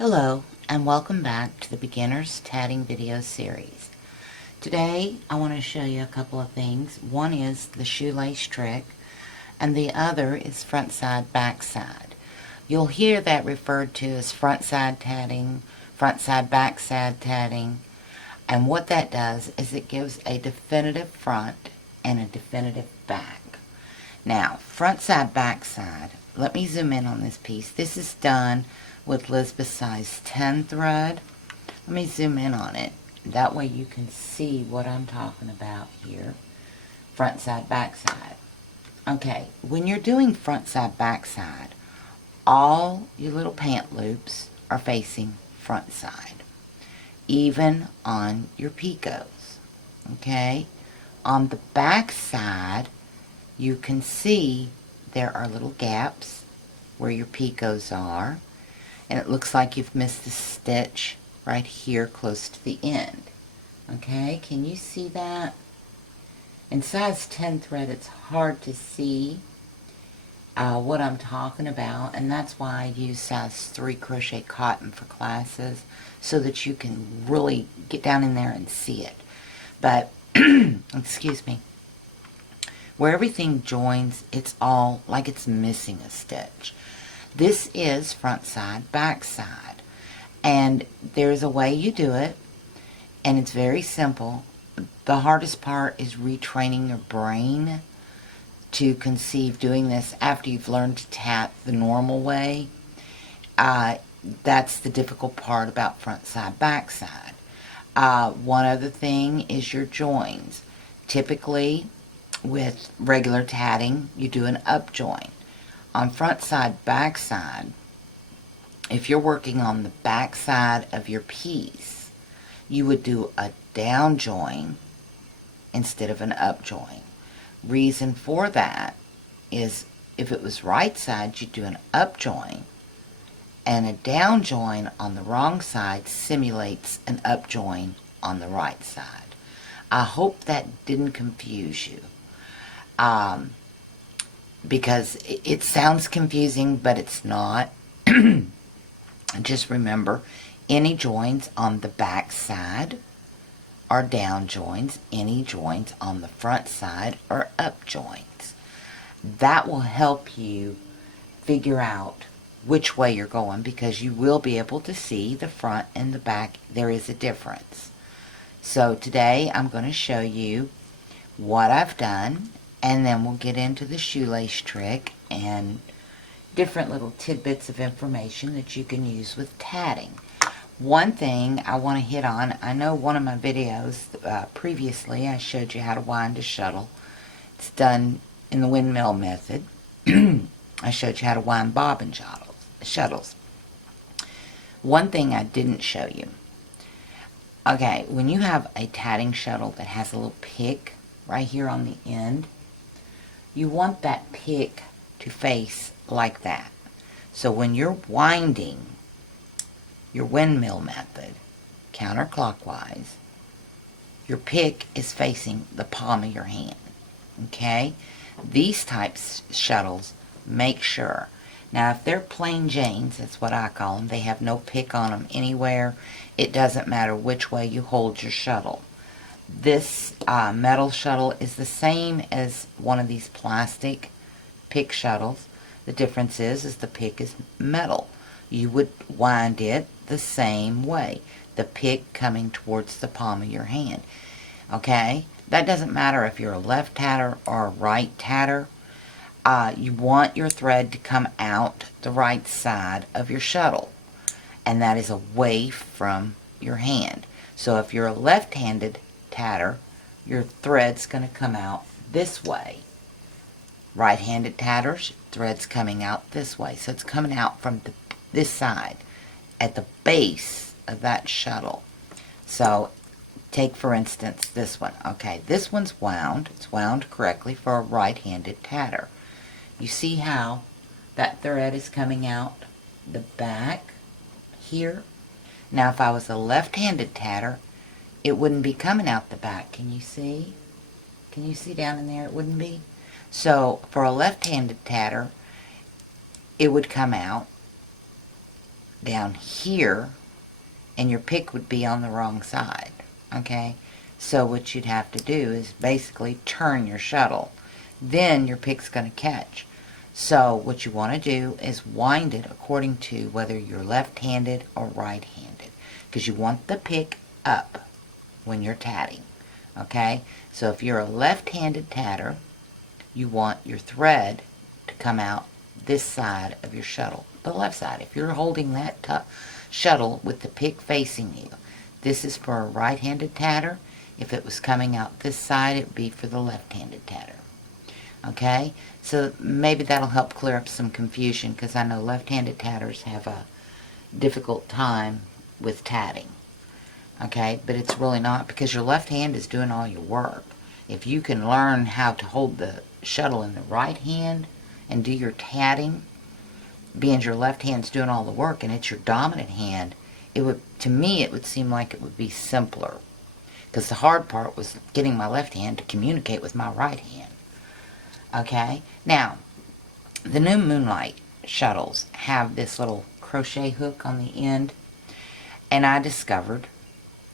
Hello, and welcome back to the Beginner's Tatting video series. Today, I want to show you a couple of things. One is the shoelace trick, and the other is frontside, backside. You'll hear that referred to as frontside tatting, frontside, backside tatting, and what that does is it gives a definitive front and a definitive back. Now, frontside, backside, let me zoom in on this piece. This is done with Elizabeth size 10 thread. Let me zoom in on it. That way you can see what I'm talking about here. Front side, back side. Okay, when you're doing front side, back side, all your little pant loops are facing front side, even on your picots. Okay, on the back side, you can see there are little gaps where your picots are. And it looks like you've missed a stitch right here close to the end. Okay, can you see that? In size 10 thread, it's hard to see what I'm talking about, and that's why I use size 3 crochet cotton for classes, so that you can really get down in there and see it. But, excuse me, where everything joins, it's all like it's missing a stitch. This is front side, back side, and there's a way you do it, and it's very simple. The hardest part is retraining your brain to conceive doing this after you've learned to tat the normal way. That's the difficult part about front side, back side. One other thing is your joins. Typically, with regular tatting, you do an up join. On front side, back side, if you're working on the back side of your piece, you would do a down join instead of an up join. Reason for that is if it was right side, you'd do an up join, and a down join on the wrong side simulates an up join on the right side. I hope that didn't confuse you. Because it sounds confusing, but it's not. Just remember, any joins on the back side are down joins. Any joins on the front side are up joins. That will help you figure out which way you're going, because you will be able to see the front and the back. There is a difference. So today I'm going to show you what I've done, and then we'll get into the shoelace trick and different little tidbits of information that you can use with tatting. One thing I want to hit on, I know one of my videos previously I showed you how to wind a shuttle. It's done in the windmill method. I showed you how to wind bobbin shuttles. One thing I didn't show you. Okay, when you have a tatting shuttle that has a little pick right here on the end, you want that pick to face like that. So when you're winding your windmill method counterclockwise, your pick is facing the palm of your hand. Okay? These types of shuttles, make sure. Now, if they're plain Janes, that's what I call them, they have no pick on them anywhere, it doesn't matter which way you hold your shuttle. This metal shuttle is the same as one of these plastic pick shuttles. The difference is the pick is metal. You would wind it the same way. The pick coming towards the palm of your hand. Okay? That doesn't matter if you're a left tatter or a right tatter. You want your thread to come out the right side of your shuttle. And that is away from your hand. So if you're a left-handed tatter, your thread's going to come out this way. Right-handed tatters, thread's coming out this way. So it's coming out from this side at the base of that shuttle. So take, for instance, this one. Okay, this one's wound. It's wound correctly for a right-handed tatter. You see how that thread is coming out the back here? Now, if I was a left-handed tatter, it wouldn't be coming out the back. Can you see? Can you see down in there? It wouldn't be. So, for a left-handed tatter, it would come out down here, and your pick would be on the wrong side, okay? So what you'd have to do is basically turn your shuttle. Then your pick's going to catch. So what you want to do is wind it according to whether you're left-handed or right-handed, because you want the pick up when you're tatting, okay? So if you're a left-handed tatter, you want your thread to come out this side of your shuttle, the left side. If you're holding that shuttle with the pick facing you, this is for a right-handed tatter. If it was coming out this side, it would be for the left-handed tatter. Okay? So maybe that'll help clear up some confusion, because I know left-handed tatters have a difficult time with tatting. Okay? But it's really not, because your left hand is doing all your work. If you can learn how to hold the shuttle in the right hand and do your tatting, being your left hand's doing all the work and it's your dominant hand, it would, to me, it would seem like it would be simpler. Because the hard part was getting my left hand to communicate with my right hand. Okay? Now, the new Moonlight shuttles have this little crochet hook on the end. And I discovered,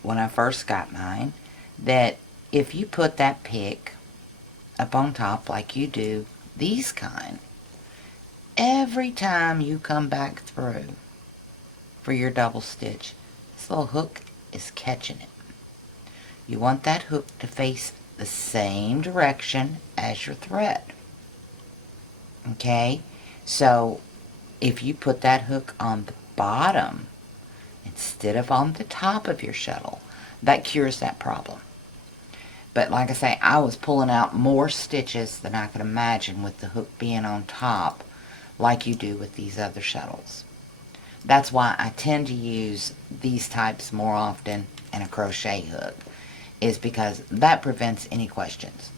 when I first got mine, that if you put that pick up on top like you do these kind, every time you come back through for your double stitch, this little hook is catching it. You want that hook to face the same direction as your thread. Okay? So if you put that hook on the bottom instead of on the top of your shuttle, that cures that problem. But like I say, I was pulling out more stitches than I could imagine with the hook being on top, like you do with these other shuttles. That's why I tend to use these types more often and a crochet hook, is because that prevents any questions.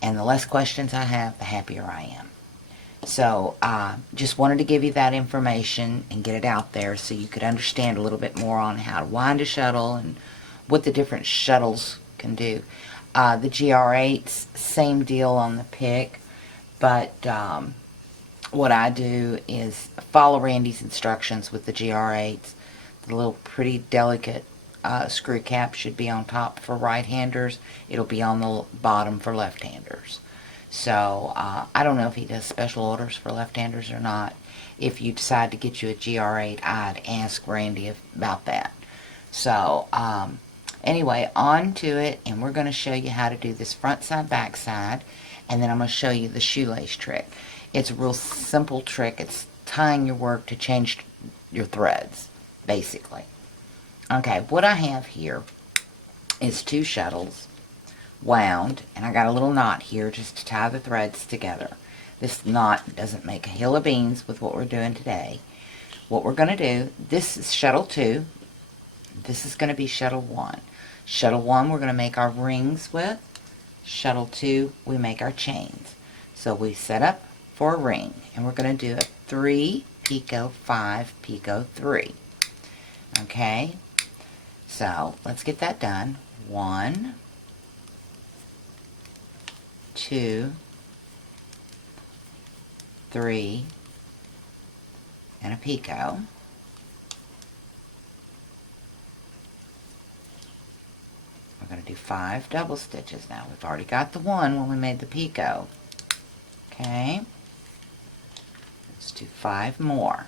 And the less questions I have, the happier I am. So I just wanted to give you that information and get it out there so you could understand a little bit more on how to wind a shuttle and what the different shuttles can do. The GR8s, same deal on the pick, but what I do is follow Randy's instructions with the GR8s. The little pretty delicate screw cap should be on top for right-handers. It'll be on the bottom for left-handers. So I don't know if he does special orders for left-handers or not. If you decide to get you a GR8, I'd ask Randy about that. So anyway, on to it, and we're going to show you how to do this front side, back side, and then I'm going to show you the shoelace trick. It's a real simple trick. It's tying your work to change your threads, basically. Okay, what I have here is 2 shuttles wound, and I got a little knot here just to tie the threads together. This knot doesn't make a hill of beans with what we're doing today. What we're going to do, this is shuttle 2. This is going to be shuttle 1. Shuttle 1 we're going to make our rings with. Shuttle 2 we make our chains. So we set up for a ring, and we're going to do a 3 picot 5 picot 3. Okay, so let's get that done. 1, 2, 3, and a picot. We're going to do 5 double stitches now. We've already got the 1 when we made the picot. Okay, let's do 5 more,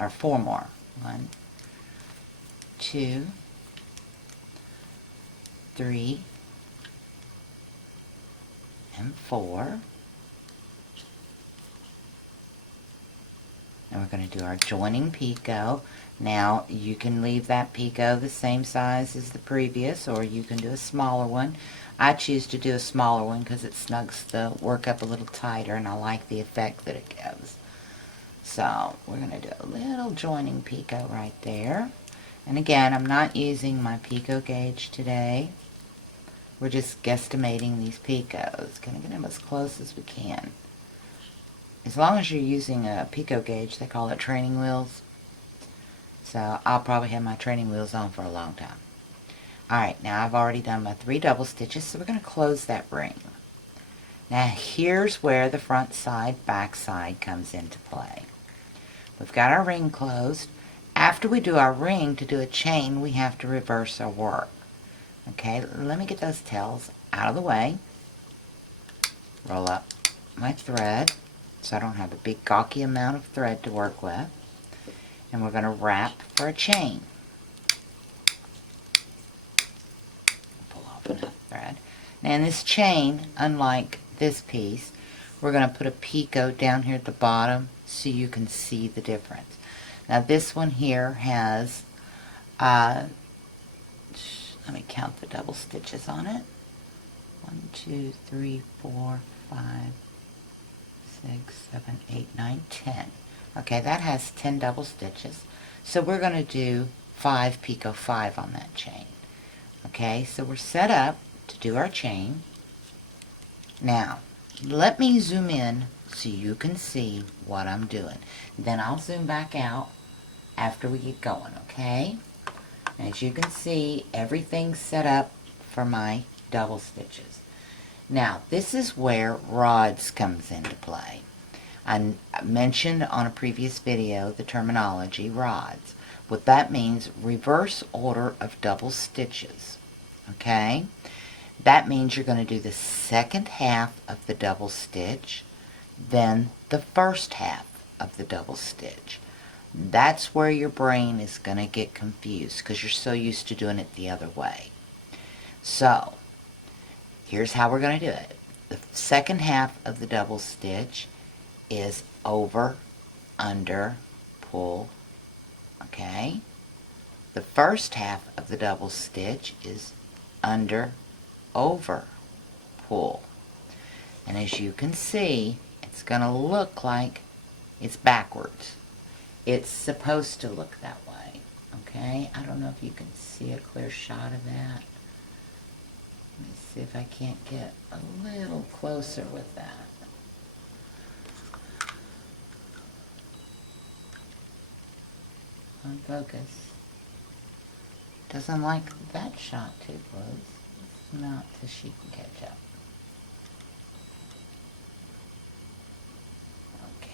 or 4 more. 1, 2, 3, and 4. And we're going to do our joining picot. Now you can leave that picot the same size as the previous, or you can do a smaller one. I choose to do a smaller one because it snugs the work up a little tighter, and I like the effect that it gives. So we're going to do a little joining picot right there. And again, I'm not using my picot gauge today. We're just guesstimating these picots. Going to get them as close as we can. As long as you're using a picot gauge, they call it training wheels. So I'll probably have my training wheels on for a long time. Alright, now I've already done my 3 double stitches, so we're going to close that ring. Now here's where the front side, back side comes into play. We've got our ring closed. After we do our ring, to do a chain, we have to reverse our work. Okay, let me get those tails out of the way. Roll up my thread so I don't have a big gawky amount of thread to work with. And we're going to wrap for a chain. Pull off enough thread. Now in this chain, unlike this piece, we're going to put a picot down here at the bottom so you can see the difference. Now this one here has, let me count the double stitches on it. 1, 2, 3, 4, 5, 6, 7, 8, 9, 10. Okay, that has 10 double stitches. So we're going to do 5 picot 5 on that chain. Okay, so we're set up to do our chain. Now, let me zoom in so you can see what I'm doing. Then I'll zoom back out after we get going, okay? As you can see, everything's set up for my double stitches. Now, this is where rods comes into play. I mentioned on a previous video the terminology rods. What that means, reverse order of double stitches. Okay? That means you're going to do the second half of the double stitch, then the first half of the double stitch. That's where your brain is going to get confused because you're so used to doing it the other way. So, here's how we're going to do it. The second half of the double stitch is over, under, pull, okay? The first half of the double stitch is under, over, pull. And as you can see, it's going to look like it's backwards. It's supposed to look that way, okay? I don't know if you can see a clear shot of that. Let me see if I can't get a little closer with that. On focus. Doesn't like that shot too close. Not so she can catch up. Okay.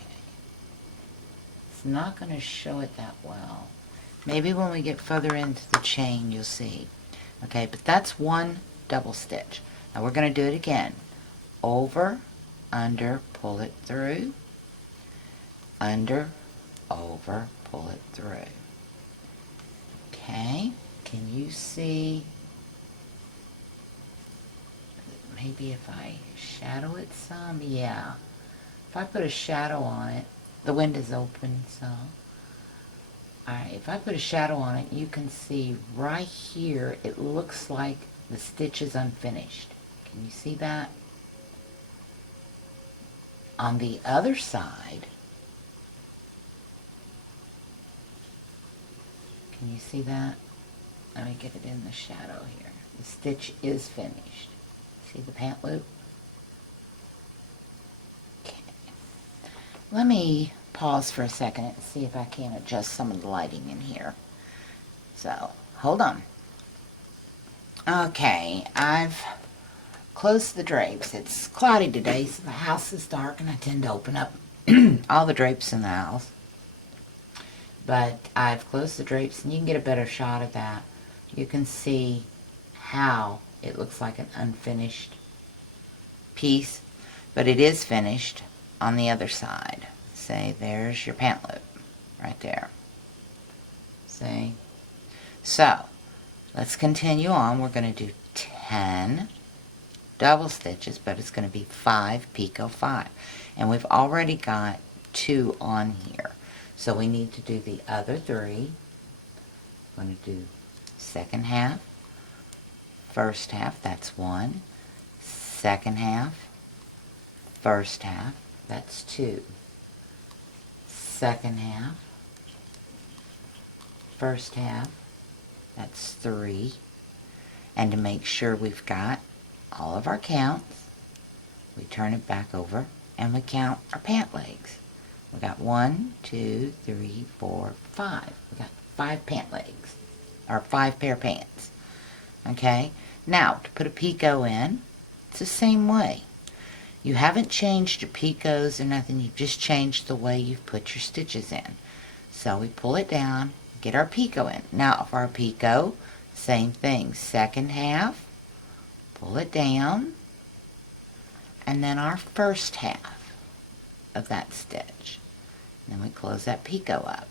It's not going to show it that well. Maybe when we get further into the chain you'll see. Okay, but that's one double stitch. Now we're going to do it again. Over, under, pull it through. Under, over, pull it through. Okay, can you see? Maybe if I shadow it some, yeah. If I put a shadow on it, the window open, so. Alright, if I put a shadow on it, you can see right here, it looks like the stitch is unfinished. Can you see that? On the other side, can you see that? Let me get it in the shadow here. The stitch is finished. See the pant loop? Okay. Let me pause for a second and see if I can adjust some of the lighting in here. So, hold on. Okay, I've closed the drapes. It's cloudy today, so the house is dark and I tend to open up all the drapes in the house. But I've closed the drapes and you can get a better shot of that. You can see how it looks like an unfinished piece, but it is finished on the other side. Say, there's your pant loop right there. See? So, let's continue on. We're going to do 10 double stitches, but it's going to be 5 picot 5. And we've already got 2 on here. So we need to do the other 3. I'm going to do second half, first half, that's 1. Second half, first half, that's 2. Second half, first half, that's 3. And to make sure we've got all of our counts, we turn it back over and we count our pant legs. We got 1, 2, 3, 4, 5. We got 5 pant legs, or 5 pair of pants. Okay? Now, to put a picot in, it's the same way. You haven't changed your picots or nothing, you've just changed the way you've put your stitches in. So we pull it down, get our picot in. Now for our picot, same thing. Second half, pull it down, and then our first half of that stitch. And then we close that picot up.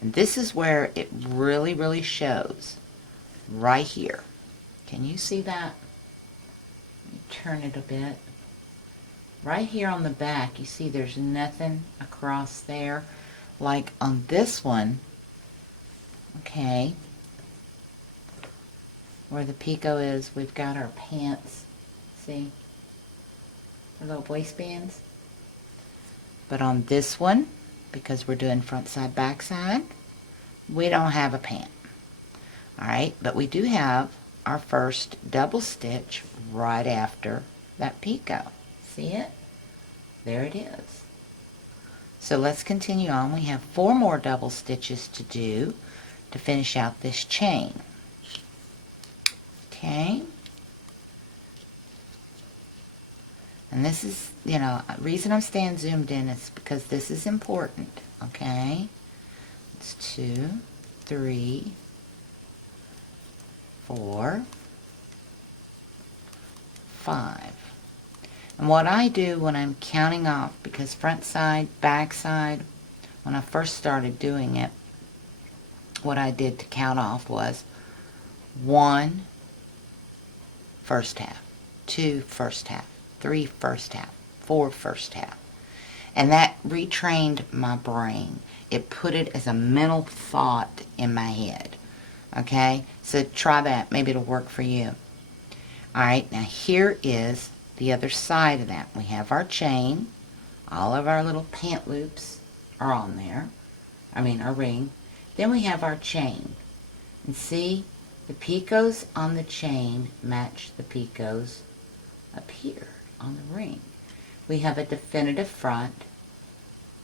And this is where it really, really shows, right here. Can you see that? Let me turn it a bit. Right here on the back, you see there's nothing across there. Like on this one, okay, where the picot is, we've got our pants, see? Our little waistbands. But on this one, because we're doing front side, back side, we don't have a pant. Alright, but we do have our first double stitch right after that picot. See it? There it is. So let's continue on. We have 4 more double stitches to do to finish out this chain. Okay? And this is, you know, the reason I'm staying zoomed in is because this is important. Okay? It's 2, 3, 4, 5. And what I do when I'm counting off, because front side, back side, when I first started doing it, what I did to count off was 1 first half, 2 first half, 3 first half, 4 first half. And that retrained my brain. It put it as a mental thought in my head. Okay? So try that. Maybe it'll work for you. Alright, now here is the other side of that. We have our chain. All of our little pant loops are on there. I mean, our ring. Then we have our chain. And see, the picots on the chain match the picots up here on the ring. We have a definitive front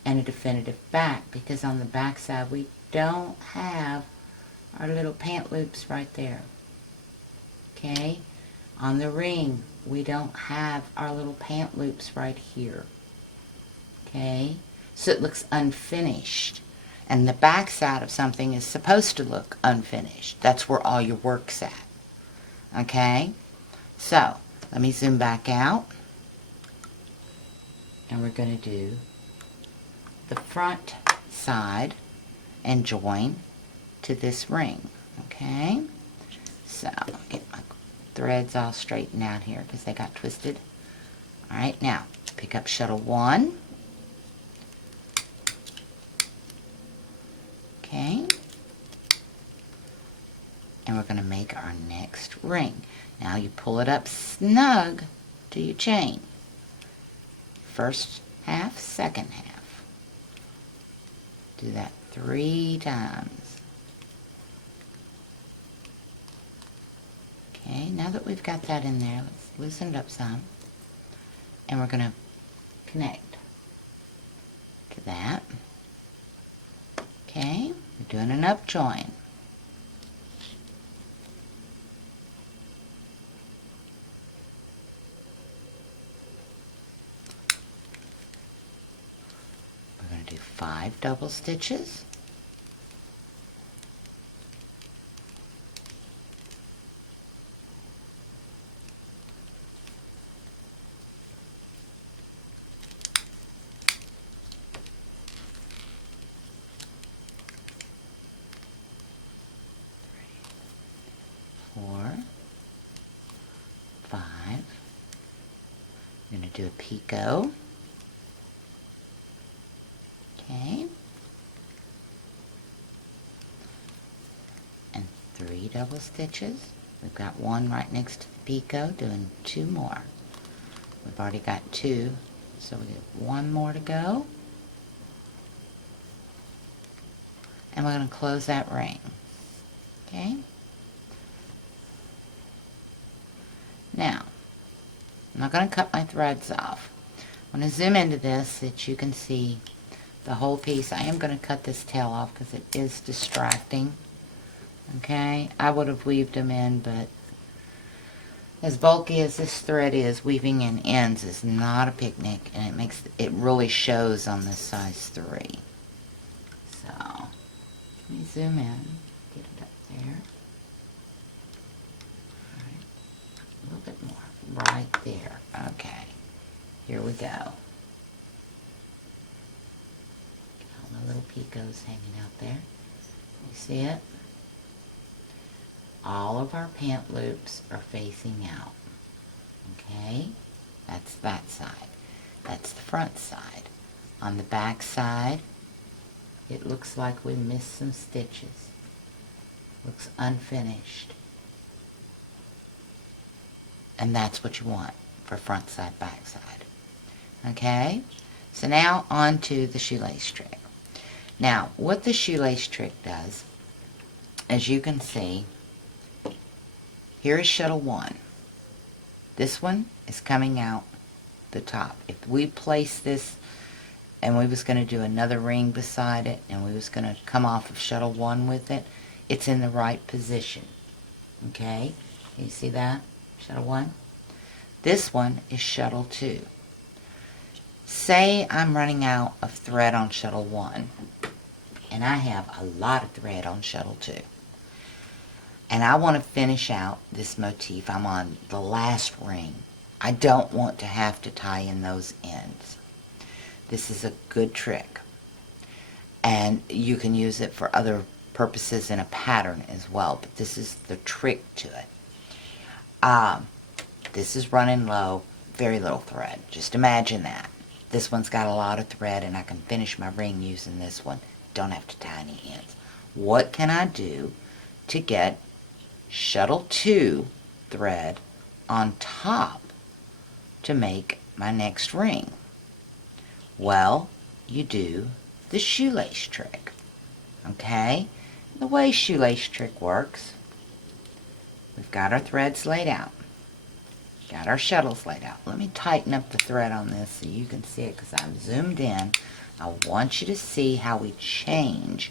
and a definitive back, because on the back side we don't have our little pant loops right there. Okay? On the ring, we don't have our little pant loops right here. Okay? So it looks unfinished. And the back side of something is supposed to look unfinished. That's where all your work's at. Okay? So, let me zoom back out. And we're going to do the front side and join to this ring. Okay? So, get my threads all straightened out here because they got twisted. Alright, now pick up shuttle 1. Okay. And we're going to make our next ring. Now you pull it up snug to your chain. First half, second half. Do that 3 times. Okay, now that we've got that in there, let's loosen it up some. And we're going to connect to that. Okay, we're doing an up join. We're going to do 5 double stitches. I'm going to do a picot. Okay. And 3 double stitches. We've got 1 right next to the picot, doing 2 more. We've already got 2, so we get 1 more to go. And we're going to close that ring. Okay. Now, I'm not going to cut my threads off. I'm going to zoom into this so that you can see the whole piece. I am going to cut this tail off because it is distracting. Okay, I would have weaved them in, but as bulky as this thread is, weaving in ends is not a picnic, and it really shows on this size 3. So, Let me zoom in, get it up there. All right. A little bit more, right there. Okay, here we go. All the little picos hanging out there. You see it? All of our pant loops are facing out. Okay, that's that side. That's the front side. On the back side, it looks like we missed some stitches. Looks unfinished. And that's what you want for front side, back side. Okay, so now on to the shoelace trick. Now, what the shoelace trick does, as you can see, here is shuttle 1. This one is coming out the top. If we place this and we was going to do another ring beside it and we was going to come off of shuttle 1 with it, it's in the right position. Okay, you see that? Shuttle 1. This one is shuttle 2. Say I'm running out of thread on shuttle 1 and I have a lot of thread on shuttle 2. And I want to finish out this motif. I'm on the last ring. I don't want to have to tie in those ends. This is a good trick. And you can use it for other purposes in a pattern as well. But this is the trick to it. This is running low, very little thread. Just imagine that. This one's got a lot of thread and I can finish my ring using this one. Don't have to tie any ends. What can I do to get shuttle 2 thread on top to make my next ring? Well, you do the shoelace trick. Okay? The way shoelace trick works, we've got our threads laid out. Got our shuttles laid out. Let me tighten up the thread on this so you can see it because I'm zoomed in. I want you to see how we change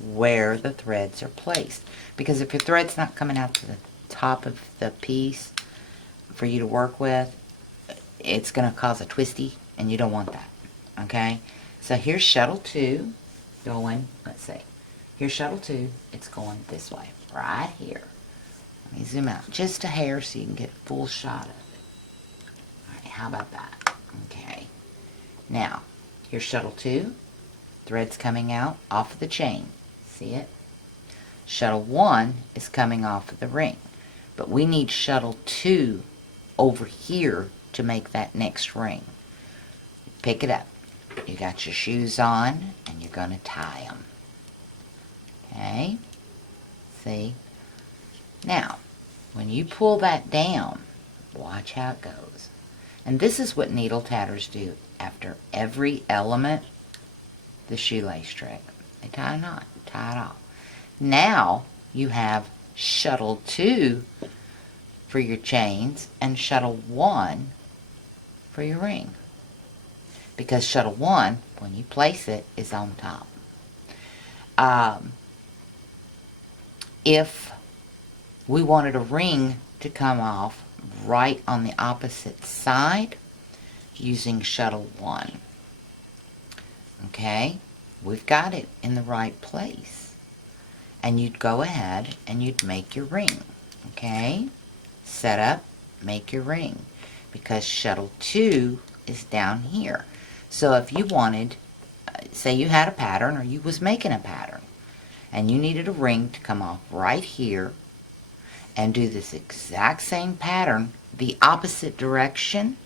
where the threads are placed. Because if your thread's not coming out to the top of the piece for you to work with, it's going to cause a twisty and you don't want that. Okay? So here's shuttle 2 going, let's see. Here's shuttle 2. It's going this way, right here. Let me zoom out just a hair so you can get a full shot of it. Alright, how about that? Okay. Now, here's shuttle 2. Thread's coming out off of the chain. See it? Shuttle 1 is coming off of the ring. But we need shuttle 2 over here to make that next ring. Pick it up. You got your shoes on and you're going to tie them. Okay? See? Now, when you pull that down, watch how it goes. And this is what needle tatters do after every element, the shoelace trick. They tie a knot, tie it off. Now you have shuttle 2 for your chains and shuttle 1 for your ring. Because shuttle 1, when you place it, is on top. If we wanted a ring to come off right on the opposite side, using shuttle 1. Okay, we've got it in the right place. And you'd go ahead and you'd make your ring. Okay, set up, make your ring. Because shuttle 2 is down here. So if you wanted, say you had a pattern or you was making a pattern, and you needed a ring to come off right here and do this exact same pattern, the opposite direction,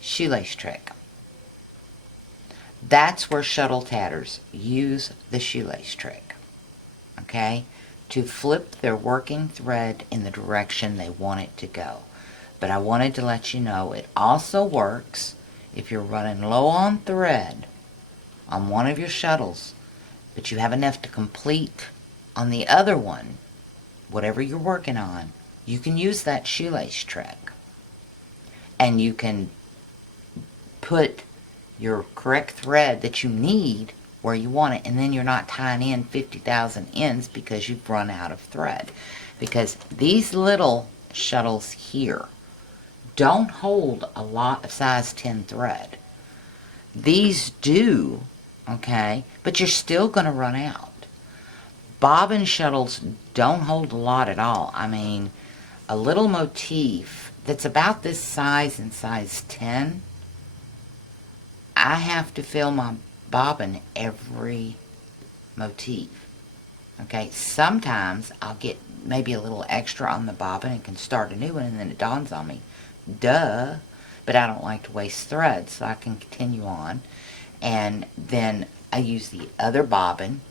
shoelace trick. That's where shuttle tatters use the shoelace trick, okay, to flip their working thread in the direction they want it to go. But I wanted to let you know it also works if you're running low on thread on one of your shuttles, but you have enough to complete on the other one, whatever you're working on, you can use that shoelace trick. And you can put your correct thread that you need where you want it, and then you're not tying in 50,000 ends because you've run out of thread. Because these little shuttles here don't hold a lot of size 10 thread. These do, okay? But you're still going to run out. Bobbin shuttles don't hold a lot at all. I mean, a little motif that's about this size in size 10, I have to fill my bobbin every motif. Okay, sometimes I'll get maybe a little extra on the bobbin and can start a new one, and then it dawns on me, duh, but I don't like to waste thread, so I can continue on. And then I use the other bobbin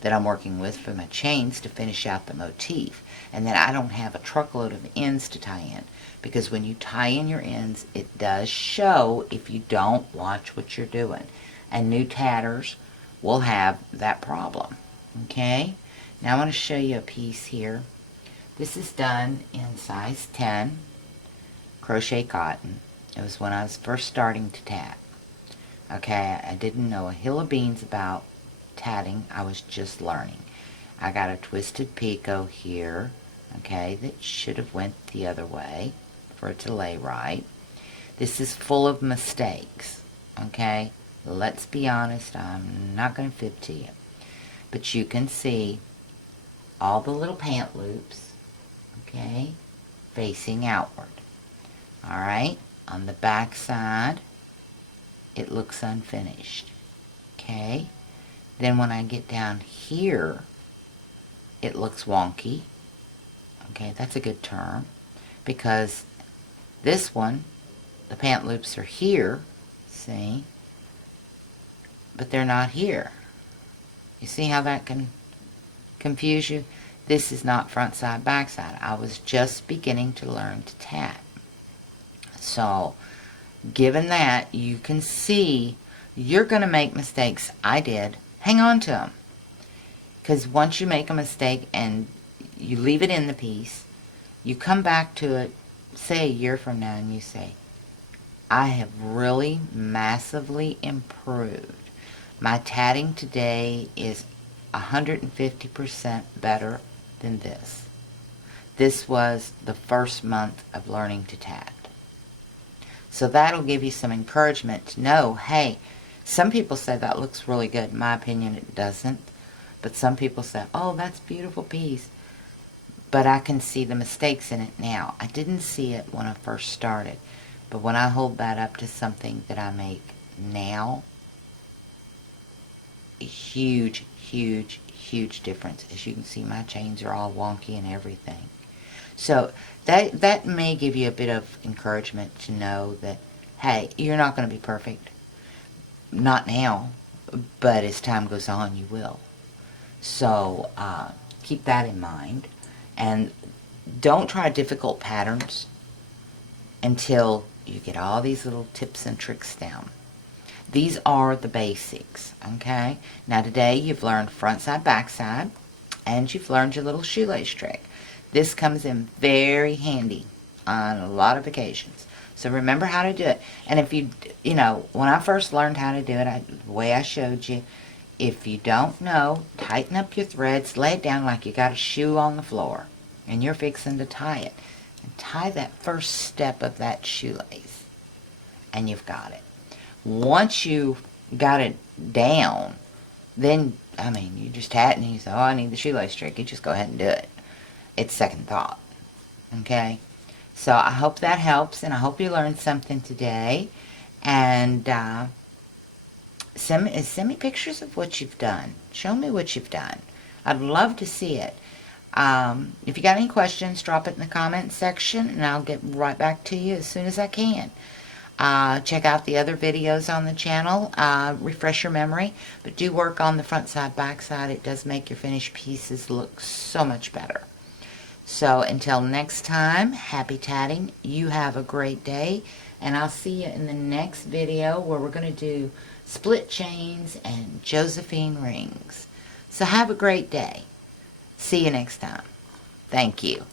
that I'm working with for my chains to finish out the motif. And then I don't have a truckload of ends to tie in, because when you tie in your ends, it does show if you don't watch what you're doing. And new tatters will have that problem. Okay, now I want to show you a piece here. This is done in size 10 crochet cotton. It was when I was first starting to tat. Okay, I didn't know a hill of beans about tatting. I was just learning. I got a twisted picot here, okay, that should have went the other way for it to lay right. This is full of mistakes, okay? Let's be honest, I'm not going to fib to you. But you can see all the little pant loops, okay, facing outward. All right, on the back side, it looks unfinished, okay? Then when I get down here, it looks wonky. Okay, that's a good term, because this one, the pant loops are here, see, but they're not here. You see how that can confuse you? This is not front side, back side. I was just beginning to learn to tat. So, given that, you can see you're going to make mistakes. I did. Hang on to them. Because once you make a mistake and you leave it in the piece, you come back to it, say a year from now, and you say, I have really massively improved. My tatting today is 150% better than this. This was the first month of learning to tat. So that'll give you some encouragement to know, hey, some people say that looks really good. In my opinion, it doesn't. But some people say, oh, that's a beautiful piece. But I can see the mistakes in it now. I didn't see it when I first started. But when I hold that up to something that I make now, a huge, huge, huge difference. As you can see, my chains are all wonky and everything. So that may give you a bit of encouragement to know that, hey, you're not going to be perfect. Not now, but as time goes on, you will. So keep that in mind. And don't try difficult patterns until you get all these little tips and tricks down. These are the basics, okay? Now today you've learned front side, back side, and you've learned your little shoelace trick. This comes in very handy on a lot of occasions. So remember how to do it. And if you know, when I first learned how to do it, the way I showed you, if you don't know, tighten up your threads, lay it down like you got a shoe on the floor, and you're fixing to tie it. And tie that first step of that shoelace, and you've got it. Once you got it down, then, I mean, you just tat and you say, oh, I need the shoelace trick. You just go ahead and do it. It's second thought. Okay? So I hope that helps, and I hope you learned something today. And send me pictures of what you've done. Show me what you've done. I'd love to see it. If you got any questions, drop it in the comments section, and I'll get right back to you as soon as I can. Check out the other videos on the channel. Refresh your memory, but do work on the front side, back side. It does make your finished pieces look so much better. So until next time, happy tatting. You have a great day, and I'll see you in the next video where we're going to do split chains and Josephine rings. So have a great day. See you next time. Thank you.